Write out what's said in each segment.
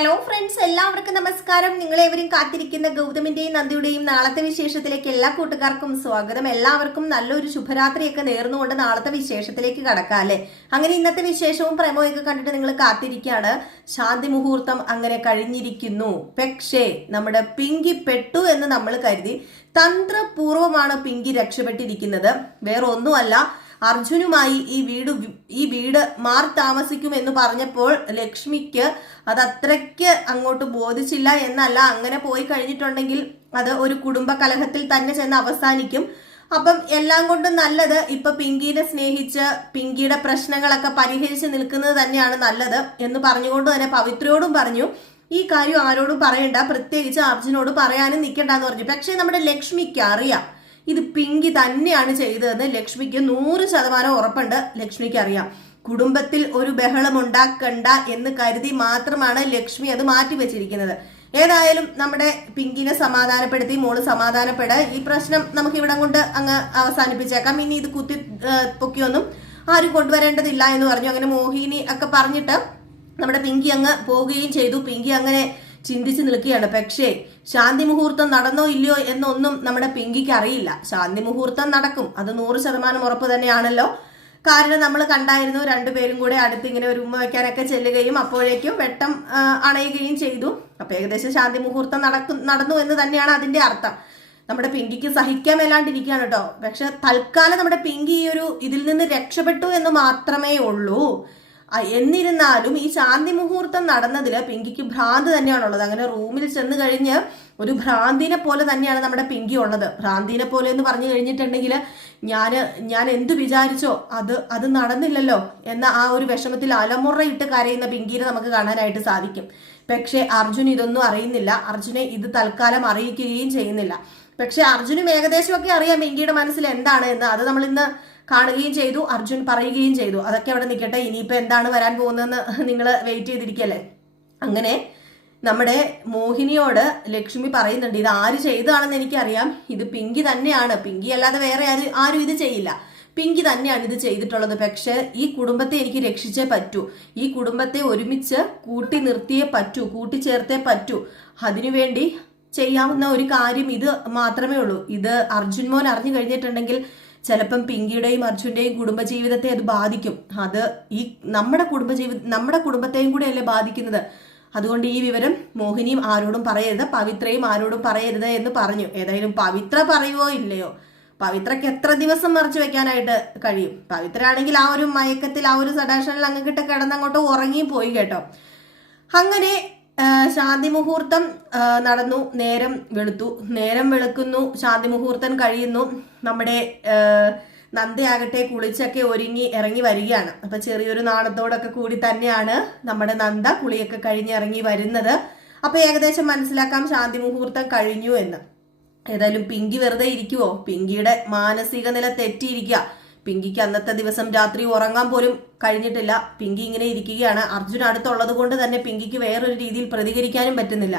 Hello friends, എല്ലാവർക്കും നമസ്കാരം. നിങ്ങളേവരും കാത്തിരിക്കുന്ന ഗൗതമിന്റെയും നന്ദിയുടെയും നാളത്തെ വിശേഷത്തിലേക്ക് എല്ലാ കൂട്ടുകാർക്കും സ്വാഗതം. എല്ലാവർക്കും നല്ലൊരു ശുഭരാത്രിയൊക്കെ നേർന്നുകൊണ്ട് നാളത്തെ വിശേഷത്തിലേക്ക് കടക്കാം അല്ലെ. അങ്ങനെ ഇന്നത്തെ വിശേഷവും പ്രമോയൊക്കെ കണ്ടിട്ട് നിങ്ങൾ കാത്തിരിക്കുകയാണ്. ശാന്തി മുഹൂർത്തം അങ്ങനെ കഴിഞ്ഞിരിക്കുന്നു. പക്ഷേ നമ്മുടെ പിങ്കി പെട്ടു എന്ന് നമ്മൾ കരുതി. തന്ത്രപൂർവമാണ് പിങ്കി രക്ഷപ്പെട്ടിരിക്കുന്നത്. വേറെ ഒന്നുമല്ല, അർജുനുമായി ഈ വീട് മാറി താമസിക്കും എന്ന് പറഞ്ഞപ്പോൾ ലക്ഷ്മിക്ക് അത് അത്രയ്ക്ക് അങ്ങോട്ട് ബോധിച്ചില്ല എന്നല്ല. അങ്ങനെ പോയി കഴിഞ്ഞിട്ടുണ്ടെങ്കിൽ അത് ഒരു കുടുംബ കലഹത്തിൽ തന്നെ ചെന്ന് അവസാനിക്കും. അപ്പം എല്ലാം കൊണ്ടും നല്ലത് ഇപ്പൊ പിങ്കിനെ സ്നേഹിച്ച് പിങ്കിയുടെ പ്രശ്നങ്ങളൊക്കെ പരിഹരിച്ച് നിൽക്കുന്നത് തന്നെയാണ് നല്ലത് എന്ന് പറഞ്ഞുകൊണ്ട് തന്നെ പവിത്രയോടും പറഞ്ഞു, ഈ കാര്യം ആരോടും പറയണ്ട, പ്രത്യേകിച്ച് അർജുനോട് പറയാനും നിൽക്കണ്ടെന്ന് പറഞ്ഞു. പക്ഷെ നമ്മുടെ ലക്ഷ്മിക്ക് അറിയാം ഇത് പിങ്കി തന്നെയാണ് ചെയ്തതെന്ന്. ലക്ഷ്മിക്ക് 100% ഉറപ്പുണ്ട്. ലക്ഷ്മിക്ക് അറിയാം കുടുംബത്തിൽ ഒരു ബഹളം ഉണ്ടാക്കണ്ട എന്ന് കരുതി മാത്രമാണ് ലക്ഷ്മി അത് മാറ്റിവെച്ചിരിക്കുന്നത്. ഏതായാലും നമ്മുടെ പിങ്കിനെ സമാധാനപ്പെടുത്തി, മോള് സമാധാനപ്പെട, ഈ പ്രശ്നം നമുക്ക് ഇവിടം കൊണ്ട് അങ്ങ് അവസാനിപ്പിച്ചേക്കാം, ഇനി ഇത് കുത്തി പൊക്കിയൊന്നും ആരും കൊണ്ടുവരേണ്ടതില്ല എന്ന് പറഞ്ഞു. അങ്ങനെ മോഹിനി ഒക്കെ പറഞ്ഞിട്ട് നമ്മുടെ പിങ്കി അങ്ങ് പോവുകയും ചെയ്തു. പിങ്കി അങ്ങനെ ചിന്തിച്ച് നിൽക്കുകയാണ്. പക്ഷേ ശാന്തി മുഹൂർത്തം നടന്നോ ഇല്ലയോ എന്നൊന്നും നമ്മുടെ പിങ്കിക്ക് അറിയില്ല. ശാന്തി മുഹൂർത്തം നടക്കും, അത് 100% ഉറപ്പ് തന്നെയാണല്ലോ. കാരണം നമ്മൾ കണ്ടായിരുന്നു, രണ്ടുപേരും കൂടെ അടുത്ത് ഇങ്ങനെ ഒരു ഉമ്മ വെക്കാനൊക്കെ ചെല്ലുകയും അപ്പോഴേക്കും വെട്ടം അണയുകയും ചെയ്തു. അപ്പൊ ഏകദേശം ശാന്തി മുഹൂർത്തം നടന്നു എന്ന് തന്നെയാണ് അതിന്റെ അർത്ഥം. നമ്മുടെ പിങ്കിക്ക് സഹിക്കാൻ മേലാണ്ടിരിക്കുകയാണ് കേട്ടോ. പക്ഷെ തൽക്കാലം നമ്മുടെ പിങ്കി ഈ ഒരു ഇതിൽ നിന്ന് രക്ഷപ്പെട്ടു എന്ന് മാത്രമേ ഉള്ളൂ. എന്നിരുന്നാലും ഈ ശാന്തി മുഹൂർത്തം നടന്നതില് പിങ്കിക്ക് ഭ്രാന്ത് തന്നെയാണുള്ളത്. അങ്ങനെ റൂമിൽ ചെന്ന് കഴിഞ്ഞ് ഒരു ഭ്രാന്തിനെ പോലെ തന്നെയാണ് നമ്മുടെ പിങ്കി ഉള്ളത്. ഭ്രാന്തിനെ പോലെ എന്ന് പറഞ്ഞു കഴിഞ്ഞിട്ടുണ്ടെങ്കിൽ ഞാൻ എന്തു വിചാരിച്ചോ അത് നടന്നില്ലല്ലോ എന്ന ആ ഒരു വിഷമത്തിൽ അലമുറയിട്ട് കരയുന്ന പിങ്കിനെ നമുക്ക് കാണാനായിട്ട് സാധിക്കും. പക്ഷെ അർജുൻ ഇതൊന്നും അറിയുന്നില്ല. അർജുനെ ഇത് തൽക്കാലം അറിയിക്കുകയും ചെയ്യുന്നില്ല. പക്ഷെ അർജുനും ഏകദേശമൊക്കെ അറിയാം പിങ്കിയുടെ മനസ്സിൽ എന്താണ് എന്ന്. അത് നമ്മൾ ഇന്ന് കാണുകയും ചെയ്തു, അർജുൻ പറയുകയും ചെയ്തു. അതൊക്കെ അവിടെ നിൽക്കട്ടെ, ഇനിയിപ്പോ എന്താണ് വരാൻ പോകുന്നതെന്ന് നിങ്ങൾ വെയിറ്റ് ചെയ്തിരിക്കല്ലേ. അങ്ങനെ നമ്മുടെ മോഹിനിയോട് ലക്ഷ്മി പറയുന്നുണ്ട്, ഇത് ആര് ചെയ്തതാണെന്ന് എനിക്കറിയാം, ഇത് പിങ്കി തന്നെയാണ്, പിങ്കി അല്ലാതെ വേറെ ആരും ഇത് ചെയ്യില്ല, പിങ്കി തന്നെയാണ് ഇത് ചെയ്തിട്ടുള്ളത്. പക്ഷെ ഈ കുടുംബത്തെ എനിക്ക് രക്ഷിച്ചേ പറ്റൂ, ഈ കുടുംബത്തെ ഒരുമിച്ച് കൂട്ടി നിർത്തിയേ പറ്റൂ, കൂട്ടിച്ചേർത്തേ പറ്റൂ. അതിനുവേണ്ടി ചെയ്യാവുന്ന ഒരു കാര്യം ഇത് മാത്രമേ ഉള്ളൂ. ഇത് അർജുൻ മോൻ അറിഞ്ഞു കഴിഞ്ഞിട്ടുണ്ടെങ്കിൽ ചിലപ്പം പിങ്കിയുടെയും അർജുന്റെയും കുടുംബജീവിതത്തെ അത് ബാധിക്കും. അത് ഈ നമ്മുടെ കുടുംബത്തെയും കൂടെ അല്ലേ ബാധിക്കുന്നത്. അതുകൊണ്ട് ഈ വിവരം മോഹിനിയും ആരോടും പറയരുത്, പവിത്രയും ആരോടും പറയരുത് എന്ന് പറഞ്ഞു. ഏതായാലും പവിത്ര പറയുവോ ഇല്ലയോ, പവിത്രക്ക് എത്ര ദിവസം മറച്ചു വെക്കാനായിട്ട് കഴിയും. പവിത്ര ആണെങ്കിൽ ആ ഒരു മയക്കത്തിൽ, ആ ഒരു സഡാഷനിൽ അങ്ങോട്ട് കിടന്നങ്ങോട്ട് ഉറങ്ങിയും പോയി കേട്ടോ. അങ്ങനെ ശാന്തി മുഹൂർത്തം നടന്നു. നേരം വെളുക്കുന്നു, ശാന്തി മുഹൂർത്തം കഴിയുന്നു. നമ്മുടെ നന്ദയാകട്ടെ കുളിച്ചൊക്കെ ഒരുങ്ങി ഇറങ്ങി വരികയാണ്. അപ്പൊ ചെറിയൊരു നാണത്തോടൊക്കെ കൂടി തന്നെയാണ് നമ്മുടെ നന്ദ കുളിയൊക്കെ കഴിഞ്ഞ് ഇറങ്ങി വരുന്നത്. അപ്പൊ ഏകദേശം മനസ്സിലാക്കാം ശാന്തി മുഹൂർത്തം കഴിഞ്ഞു എന്ന്. ഏതായാലും പിങ്കി വെറുതെ ഇരിക്കുവോ? പിങ്കിയുടെ മാനസിക നില തെറ്റിയിരിക്കുക. പിങ്കിക്ക് അന്നത്തെ ദിവസം രാത്രി ഉറങ്ങാൻ പോലും കഴിഞ്ഞിട്ടില്ല. പിങ്കി ഇങ്ങനെ ഇരിക്കുകയാണ്. അർജുൻ അടുത്തുള്ളത് കൊണ്ട് തന്നെ പിങ്കിക്ക് വേറൊരു രീതിയിൽ പ്രതികരിക്കാനും പറ്റുന്നില്ല.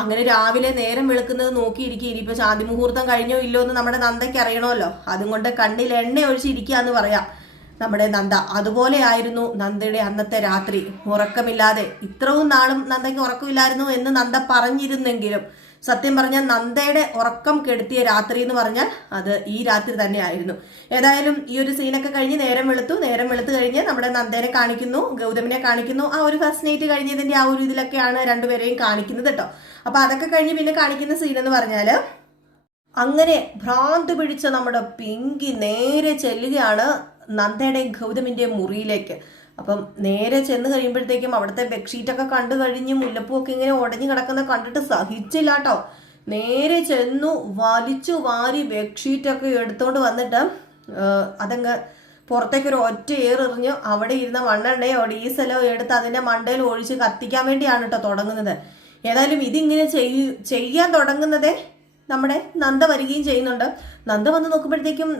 അങ്ങനെ രാവിലെ നേരം വെളുക്കുന്നത് നോക്കിയിരിക്കുക. ഇനിയിപ്പോ ശാന്തി മുഹൂർത്തം കഴിഞ്ഞോ ഇല്ലോ എന്ന് നമ്മുടെ നന്ദയ്ക്ക് അറിയണമല്ലോ. അതുകൊണ്ട് കണ്ണിൽ എണ്ണ ഒഴിച്ചിരിക്കുക എന്ന് പറയാം നമ്മുടെ നന്ദ. അതുപോലെ ആയിരുന്നു നന്ദയുടെ അന്നത്തെ രാത്രി. ഉറക്കമില്ലാതെ, ഇത്രയും നാളും നന്ദയ്ക്ക് ഉറക്കമില്ലായിരുന്നു എന്ന് നന്ദ പറഞ്ഞിരുന്നെങ്കിലും സത്യം പറഞ്ഞാൽ നന്ദയുടെ ഉറക്കം കെടുത്തിയ രാത്രി എന്ന് പറഞ്ഞാൽ അത് ഈ രാത്രി തന്നെയായിരുന്നു. ഏതായാലും ഈ ഒരു സീനൊക്കെ കഴിഞ്ഞ് നേരം വെളുത്ത് കഴിഞ്ഞ് നമ്മുടെ നന്ദേനെ കാണിക്കുന്നു, ഗൗതമിനെ കാണിക്കുന്നു. ആ ഒരു ഫസ്റ്റ് നൈറ്റ് കഴിഞ്ഞതിന്റെ ആ ഒരു ഇതിലൊക്കെയാണ് രണ്ടുപേരെയും കാണിക്കുന്നത് കേട്ടോ. അപ്പൊ അതൊക്കെ കഴിഞ്ഞ് പിന്നെ കാണിക്കുന്ന സീൻ എന്ന് പറഞ്ഞാല് അങ്ങനെ ഭ്രാന്ത് പിടിച്ച നമ്മുടെ പിങ്കി നേരെ ചെല്ലുകയാണ് നന്ദയുടെയും ഗൗതമിന്റെയും മുറിയിലേക്ക്. അപ്പം നേരെ ചെന്ന് കഴിയുമ്പോഴത്തേക്കും അവിടുത്തെ ബെഡ്ഷീറ്റൊക്കെ കണ്ടു കഴിഞ്ഞ് മുല്ലപ്പൂവൊക്കെ ഇങ്ങനെ ഉടഞ്ഞു കിടക്കുന്ന കണ്ടിട്ട് സഹിച്ചില്ല കേട്ടോ. നേരെ ചെന്നു വലിച്ചു വാരി ബെഡ്ഷീറ്റൊക്കെ എടുത്തോണ്ട് വന്നിട്ട് അതങ്ങ് പുറത്തേക്ക് ഒരു ഒറ്റ ഏറെറിഞ്ഞു. അവിടെ ഇരുന്ന മണ്ണെണ്ണയോ ഡീസലോ എടുത്ത് അതിന്റെ മണ്ടയിൽ ഒഴിച്ച് കത്തിക്കാൻ വേണ്ടിയാണ് കേട്ടോ തുടങ്ങുന്നത്. ഏതായാലും ഇതിങ്ങനെ ചെയ്യാൻ തുടങ്ങുന്നതേ നമ്മുടെ നന്ദ വരികയും ചെയ്യുന്നുണ്ട്. നന്ദ വന്ന് നോക്കുമ്പോഴത്തേക്കും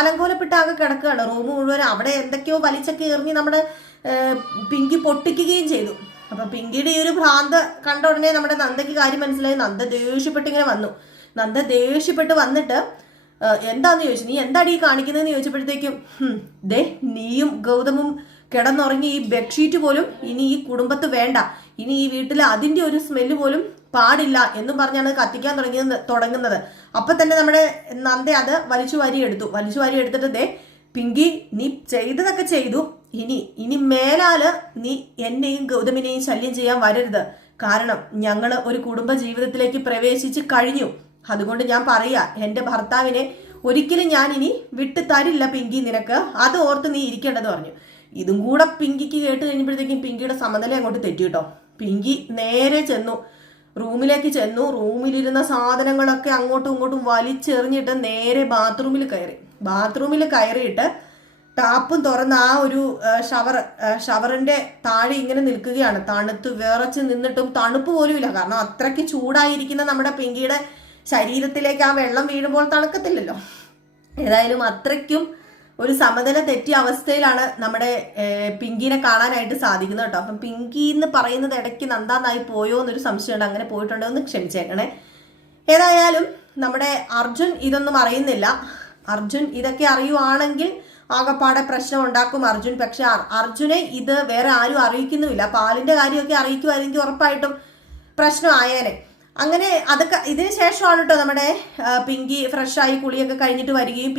അലങ്കോലപ്പെട്ട് ആകെ കിടക്കുകയാണ് റൂം മുഴുവൻ. അവിടെ എന്തൊക്കെയോ വലിച്ചൊക്കെ എറിഞ്ഞ് നമ്മുടെ പിങ്കി പൊട്ടിക്കുകയും ചെയ്തു. അപ്പൊ പിങ്കിയുടെ ഈ ഒരു ഭ്രാന്ത് കണ്ട ഉടനെ നമ്മുടെ നന്ദയ്ക്ക് കാര്യം മനസ്സിലായി. നന്ദ ദേഷ്യപ്പെട്ട് ഇങ്ങനെ വന്നു. നന്ദ ദേഷ്യപ്പെട്ട് വന്നിട്ട് എന്താന്ന് ചോദിച്ചു, നീ എന്താടി കാണിക്കുന്നതെന്ന് ചോദിച്ചപ്പോഴത്തേക്കും നീയും ഗൗതമും കിടന്നുറങ്ങി ഈ ബെഡ്ഷീറ്റ് പോലും ഇനി ഈ കുടുംബത്ത് വേണ്ട, ഇനി ഈ വീട്ടിൽ അതിന്റെ ഒരു സ്മെല്ല് പോലും പാടില്ല എന്നും പറഞ്ഞാണ് കത്തിക്കാൻ തുടങ്ങുന്നത്. അപ്പൊ തന്നെ നമ്മുടെ നന്ദ അത് വലിച്ചു വാരി എടുത്തിട്ട് ദേ പിങ്കി, നീ ചെയ്തതൊക്കെ ചെയ്തു, ഇനി മേലാല് നീ എന്നെയും ഗൗതമിനെയും ശല്യം ചെയ്യാൻ വരരുത്. കാരണം ഞങ്ങള് ഒരു കുടുംബ ജീവിതത്തിലേക്ക് പ്രവേശിച്ച് കഴിഞ്ഞു. അതുകൊണ്ട് ഞാൻ പറയാ, എന്റെ ഭർത്താവിനെ ഒരിക്കലും ഞാൻ ഇനി വിട്ടു തരില്ല പിങ്കി, നിനക്ക് അത് ഓർത്ത് നീ ഇരിക്കേണ്ടത് പറഞ്ഞു. ഇതും കൂടെ പിങ്കിക്ക് കേട്ട് കഴിഞ്ഞപ്പോഴത്തേക്കും പിങ്കിയുടെ സമനില അങ്ങോട്ട് തെറ്റി കേട്ടോ. പിങ്കി നേരെ റൂമിലേക്ക് ചെന്നു. റൂമിലിരുന്ന സാധനങ്ങളൊക്കെ അങ്ങോട്ടും ഇങ്ങോട്ടും വലിച്ചെറിഞ്ഞിട്ട് നേരെ ബാത്റൂമിൽ കയറിയിട്ട് ടാപ്പും തുറന്ന് ആ ഒരു ഷവറിന്റെ താഴെ ഇങ്ങനെ നിൽക്കുകയാണ്. തണുത്ത് വിറച്ച് നിന്നിട്ടും തണുപ്പ് പോലും ഇല്ല. കാരണം അത്രയ്ക്ക് ചൂടായിരിക്കുന്ന നമ്മുടെ പിങ്കിയുടെ ശരീരത്തിലേക്ക് ആ വെള്ളം വീഴുമ്പോൾ തണുക്കത്തില്ലല്ലോ. ഏതായാലും അത്രയ്ക്കും ഒരു സമനില തെറ്റിയ അവസ്ഥയിലാണ് നമ്മുടെ പിങ്കിനെ കാണാനായിട്ട് സാധിക്കുന്നത് കേട്ടോ. അപ്പം പിങ്കി എന്ന് പറയുന്നത് ഇടയ്ക്ക് നന്ദാന്നായി പോയോ എന്നൊരു സംശയമുണ്ട്. അങ്ങനെ പോയിട്ടുണ്ടോ എന്ന് ക്ഷമിച്ചേക്കണേ. ഏതായാലും നമ്മുടെ അർജുൻ ഇതൊന്നും അറിയുന്നില്ല. അർജുൻ ഇതൊക്കെ അറിയുവാണെങ്കിൽ ആകപ്പാടെ പ്രശ്നം ഉണ്ടാക്കും അർജുൻ. പക്ഷെ അർജുനെ ഇത് വേറെ ആരും അറിയിക്കുന്നുമില്ല. പാലിന്റെ കാര്യമൊക്കെ അറിയിക്കുമായിരുന്നെങ്കിൽ ഉറപ്പായിട്ടും പ്രശ്നം ആയേനെ. അങ്ങനെ അതൊക്കെ ഇതിന് ശേഷമാണ് കേട്ടോ നമ്മുടെ പിങ്കി ഫ്രഷായി കുളിയൊക്കെ കഴിഞ്ഞിട്ട് വരികയും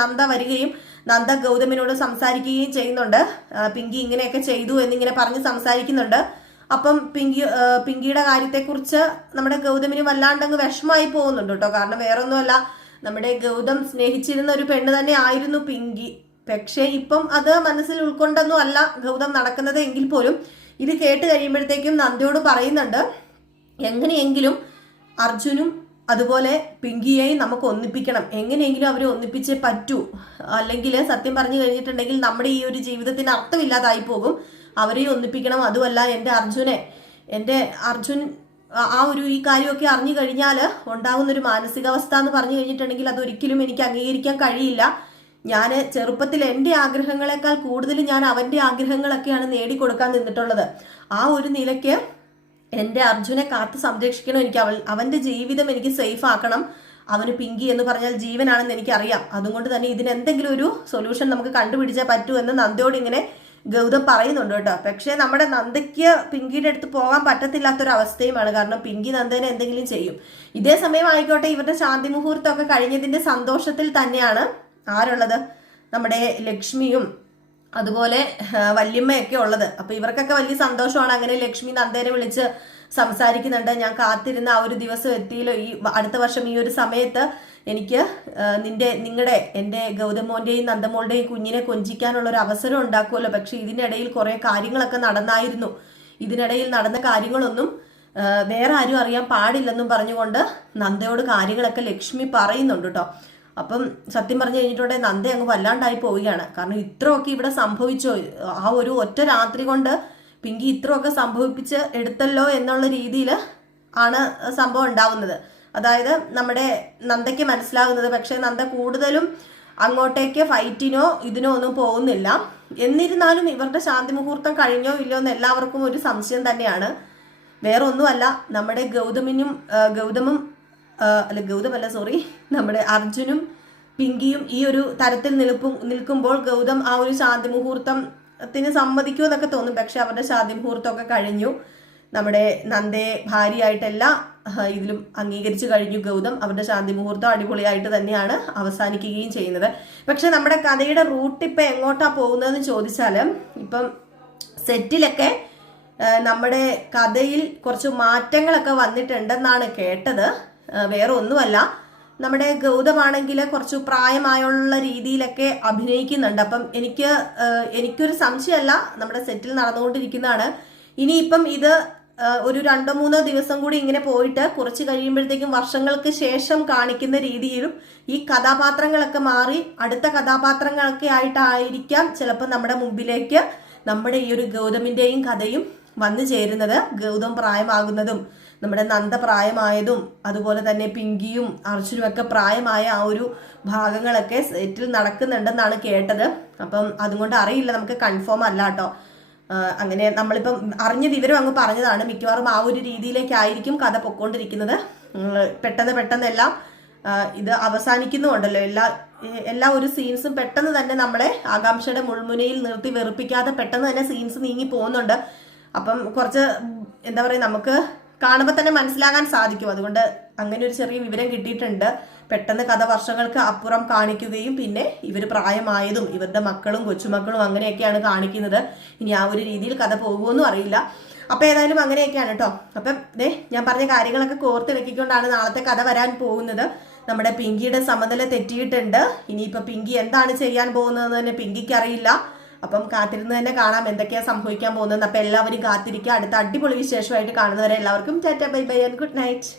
നന്ദ വരികയും നന്ദ ഗൗതമിനോട് സംസാരിക്കുകയും ചെയ്യുന്നുണ്ട്. പിങ്കി ഇങ്ങനെയൊക്കെ ചെയ്തു എന്നിങ്ങനെ പറഞ്ഞ് സംസാരിക്കുന്നുണ്ട്. അപ്പം പിങ്കിയുടെ കാര്യത്തെക്കുറിച്ച് നമ്മുടെ ഗൗതമിന് വല്ലാണ്ടങ്ങ് വിഷമായി പോകുന്നുണ്ട് കേട്ടോ. കാരണം വേറൊന്നുമല്ല, നമ്മുടെ ഗൗതം സ്നേഹിച്ചിരുന്ന ഒരു പെണ്ണ് തന്നെ ആയിരുന്നു പിങ്കി. പക്ഷേ ഇപ്പം അത് മനസ്സിൽ ഉൾക്കൊണ്ടൊന്നും അല്ല ഗൗതം നടക്കുന്നത് എങ്കിൽ പോലും ഇത് കേട്ട് കഴിയുമ്പോഴത്തേക്കും നന്ദയോട് പറയുന്നുണ്ട്, എങ്ങനെയെങ്കിലും അർജുനും അതുപോലെ പിങ്കിയെയും നമുക്ക് ഒന്നിപ്പിക്കണം. എങ്ങനെയെങ്കിലും അവരെ ഒന്നിപ്പിച്ചേ പറ്റൂ. അല്ലെങ്കിൽ സത്യം പറഞ്ഞു കഴിഞ്ഞിട്ടുണ്ടെങ്കിൽ നമ്മുടെ ഈ ഒരു ജീവിതത്തിന് അർത്ഥമില്ലാതായി പോകും. അവരെ ഒന്നിപ്പിക്കണം. അതുമല്ല എൻ്റെ അർജുൻ ഈ കാര്യമൊക്കെ അറിഞ്ഞു കഴിഞ്ഞാൽ ഉണ്ടാകുന്ന ഒരു മാനസികാവസ്ഥ എന്ന് പറഞ്ഞു കഴിഞ്ഞിട്ടുണ്ടെങ്കിൽ അതൊരിക്കലും എനിക്ക് അംഗീകരിക്കാൻ കഴിയില്ല. ഞാൻ ചെറുപ്പത്തിൽ എൻ്റെ ആഗ്രഹങ്ങളെക്കാൾ കൂടുതൽ ഞാൻ അവൻ്റെ ആഗ്രഹങ്ങളൊക്കെയാണ് നേടിക്കൊടുക്കാൻ നിന്നിട്ടുള്ളത്. ആ ഒരു നിലയ്ക്ക് എൻ്റെ അർജുനെ കാത്ത് സംരക്ഷിക്കണം. എനിക്ക് അവൻ്റെ ജീവിതം എനിക്ക് സേഫ് ആക്കണം. അവന് പിങ്കി എന്ന് പറഞ്ഞാൽ ജീവനാണെന്ന് എനിക്കറിയാം. അതുകൊണ്ട് തന്നെ ഇതിനെന്തെങ്കിലും ഒരു സൊല്യൂഷൻ നമുക്ക് കണ്ടുപിടിച്ചേ പറ്റൂ എന്ന് നന്ദയോട് ഇങ്ങനെ ഗൗതം പറയുന്നുണ്ട് കേട്ടോ. പക്ഷേ നമ്മുടെ നന്ദയ്ക്ക് പിങ്കിയുടെ അടുത്ത് പോകാൻ പറ്റത്തില്ലാത്തൊരവസ്ഥയുമാണ്. കാരണം പിങ്കി നന്ദനെ എന്തെങ്കിലും ചെയ്യും. ഇതേ സമയം ആയിക്കോട്ടെ, ഇവരുടെ ശാന്തി മുഹൂർത്തമൊക്കെ കഴിഞ്ഞതിന്റെ സന്തോഷത്തിൽ തന്നെയാണ് ആരുള്ളത്, നമ്മുടെ ലക്ഷ്മിയും അതുപോലെ വല്യമ്മയൊക്കെ ഉള്ളത്. അപ്പൊ ഇവർക്കൊക്കെ വലിയ സന്തോഷമാണ്. അങ്ങനെ ലക്ഷ്മി നന്ദേനെ വിളിച്ച് സംസാരിക്കുന്നുണ്ട്. ഞാൻ കാത്തിരുന്ന ആ ഒരു ദിവസം എത്തിയല്ലോ. ഈ അടുത്ത വർഷം ഈ ഒരു സമയത്ത് എനിക്ക് എൻ്റെ ഗൗതമോന്റെയും നന്ദമോളുടെയും കുഞ്ഞിനെ കൊഞ്ചിക്കാനുള്ള ഒരു അവസരം ഉണ്ടാക്കുമല്ലോ. പക്ഷെ ഇതിനിടയിൽ കുറെ കാര്യങ്ങളൊക്കെ നടന്നായിരുന്നു. ഇതിനിടയിൽ നടന്ന കാര്യങ്ങളൊന്നും വേറെ ആരും അറിയാൻ പാടില്ലെന്നും പറഞ്ഞുകൊണ്ട് നന്ദയോട് കാര്യങ്ങളൊക്കെ ലക്ഷ്മി പറയുന്നുണ്ട് കേട്ടോ. അപ്പം സത്യം പറഞ്ഞു കഴിഞ്ഞിട്ടുണ്ടെങ്കിൽ നന്ദ അങ്ങ് വല്ലാണ്ടായി പോവുകയാണ്. കാരണം ഇത്രയൊക്കെ ഇവിടെ സംഭവിച്ചോ, ആ ഒരു ഒറ്റ രാത്രി കൊണ്ട് പിങ്കി ഇത്രയൊക്കെ സംഭവിപ്പിച്ച് എടുത്തല്ലോ എന്നുള്ള രീതിയിൽ ആണ് സംഭവം ഉണ്ടാവുന്നത്. അതായത് നമ്മുടെ നന്ദയ്ക്ക് മനസ്സിലാകുന്നത്. പക്ഷെ നന്ദ കൂടുതലും അങ്ങോട്ടേക്ക് ഫൈറ്റിനോ ഇതിനോ ഒന്നും പോകുന്നില്ല. എന്നിരുന്നാലും ഇവരുടെ ശാന്തി മുഹൂർത്തം കഴിഞ്ഞോ ഇല്ലയോ എന്ന് എല്ലാവർക്കും ഒരു സംശയം തന്നെയാണ്. വേറെ ഒന്നുമല്ല, നമ്മുടെ നമ്മുടെ അർജുനും പിങ്കിയും ഈ ഒരു തരത്തിൽ നിൽക്കുമ്പോൾ ഗൗതം ആ ഒരു ശാന്തി മുഹൂർത്തത്തിന് സമ്മതിക്കുമെന്നൊക്കെ തോന്നും. പക്ഷെ അവരുടെ ശാന്തി മുഹൂർത്തമൊക്കെ കഴിഞ്ഞു. നമ്മുടെ നന്ദയെ ഭാര്യയായിട്ടെല്ലാം ഇതിലും അംഗീകരിച്ചു കഴിഞ്ഞു ഗൗതം. അവരുടെ ശാന്തി മുഹൂർത്തം അടിപൊളിയായിട്ട് തന്നെയാണ് അവസാനിക്കുകയും ചെയ്യുന്നത്. പക്ഷെ നമ്മുടെ കഥയുടെ റൂട്ട് ഇപ്പം എങ്ങോട്ടാ പോകുന്നതെന്ന് ചോദിച്ചാൽ, ഇപ്പം സെറ്റിലൊക്കെ നമ്മുടെ കഥയിൽ കുറച്ച് മാറ്റങ്ങളൊക്കെ വന്നിട്ടുണ്ടെന്നാണ് കേട്ടത്. വേറെ ഒന്നുമല്ല, നമ്മുടെ ഗൗതമാണെങ്കിൽ കുറച്ച് പ്രായമായുള്ള രീതിയിലൊക്കെ അഭിനയിക്കുന്നുണ്ട്. അപ്പം എനിക്കൊരു സംശയമല്ല, നമ്മുടെ സെറ്റിൽ നടന്നുകൊണ്ടിരിക്കുന്നതാണ്. ഇനിയിപ്പം ഇത് ഒരു 2-3 ദിവസം കൂടി ഇങ്ങനെ പോയിട്ട് കുറച്ച് കഴിയുമ്പോഴത്തേക്കും വർഷങ്ങൾക്ക് ശേഷം കാണിക്കുന്ന രീതിയിലും ഈ കഥാപാത്രങ്ങളൊക്കെ മാറി അടുത്ത കഥാപാത്രങ്ങളൊക്കെ ആയിട്ടായിരിക്കാം ചിലപ്പോൾ നമ്മുടെ മുമ്പിലേക്ക് നമ്മുടെ ഈ ഒരു ഗൗതമിന്റെയും കഥയും വന്നു ചേരുന്നത്. ഗൗതം പ്രായമാകുന്നതും നമ്മുടെ നന്ദ പ്രായമായതും അതുപോലെ തന്നെ പിങ്കിയും അർജുനും ഒക്കെ പ്രായമായ ആ ഒരു ഭാഗങ്ങളൊക്കെ സെറ്റിൽ നടക്കുന്നുണ്ടെന്നാണ് കേട്ടത്. അപ്പം അതുകൊണ്ട് അറിയില്ല, നമുക്ക് കൺഫേം അല്ല കേട്ടോ. അങ്ങനെ നമ്മളിപ്പം അറിഞ്ഞ വിവരം അങ്ങ് പറഞ്ഞതാണ്. മിക്കവാറും ആ ഒരു രീതിയിലേക്കായിരിക്കും കഥ പൊക്കോണ്ടിരിക്കുന്നത്. പെട്ടെന്ന് എല്ലാം ഇത് അവസാനിക്കുന്നുണ്ടല്ലോ. എല്ലാ ഒരു സീൻസും പെട്ടെന്ന് തന്നെ നമ്മളെ ആകാംക്ഷയുടെ മുൾമുനയിൽ നിർത്തി വെറുപ്പിക്കാതെ പെട്ടെന്ന് തന്നെ സീൻസ് നീങ്ങി പോകുന്നുണ്ട്. അപ്പം കുറച്ച് എന്താ പറയുക, നമുക്ക് കാണുമ്പോൾ തന്നെ മനസ്സിലാകാൻ സാധിക്കും. അതുകൊണ്ട് അങ്ങനെ ഒരു ചെറിയ വിവരം കിട്ടിയിട്ടുണ്ട്. പെട്ടെന്ന് കഥ വർഷങ്ങൾക്ക് അപ്പുറം കാണിക്കുകയും പിന്നെ ഇവർ പ്രായമായതും ഇവരുടെ മക്കളും കൊച്ചുമക്കളും അങ്ങനെയൊക്കെയാണ് കാണിക്കുന്നത്. ഇനി ആ ഒരു രീതിയിൽ കഥ പോകുമെന്നും അറിയില്ല. അപ്പൊ ഏതായാലും അങ്ങനെയൊക്കെയാണ് കേട്ടോ. അപ്പം ഞാൻ പറഞ്ഞ കാര്യങ്ങളൊക്കെ കോർത്തിണക്കിക്കൊണ്ടാണ് നാളത്തെ കഥ വരാൻ പോകുന്നത്. നമ്മുടെ പിങ്കിയുടെ സമനില തെറ്റിയിട്ടുണ്ട്. ഇനിയിപ്പൊ പിങ്കി എന്താണ് ചെയ്യാൻ പോകുന്നതെന്ന് തന്നെ പിങ്കിക്ക് അറിയില്ല. അപ്പം കാത്തിരുന്ന് തന്നെ കാണാം എന്തൊക്കെയാ സംഭവിക്കാൻ പോകുന്നത്. അപ്പൊ എല്ലാവരും കാത്തിരിക്കുക. അടുത്ത അടിപൊളി വിശേഷമായിട്ട് കാണുന്നവരെ എല്ലാവർക്കും Tata bye bye and good night.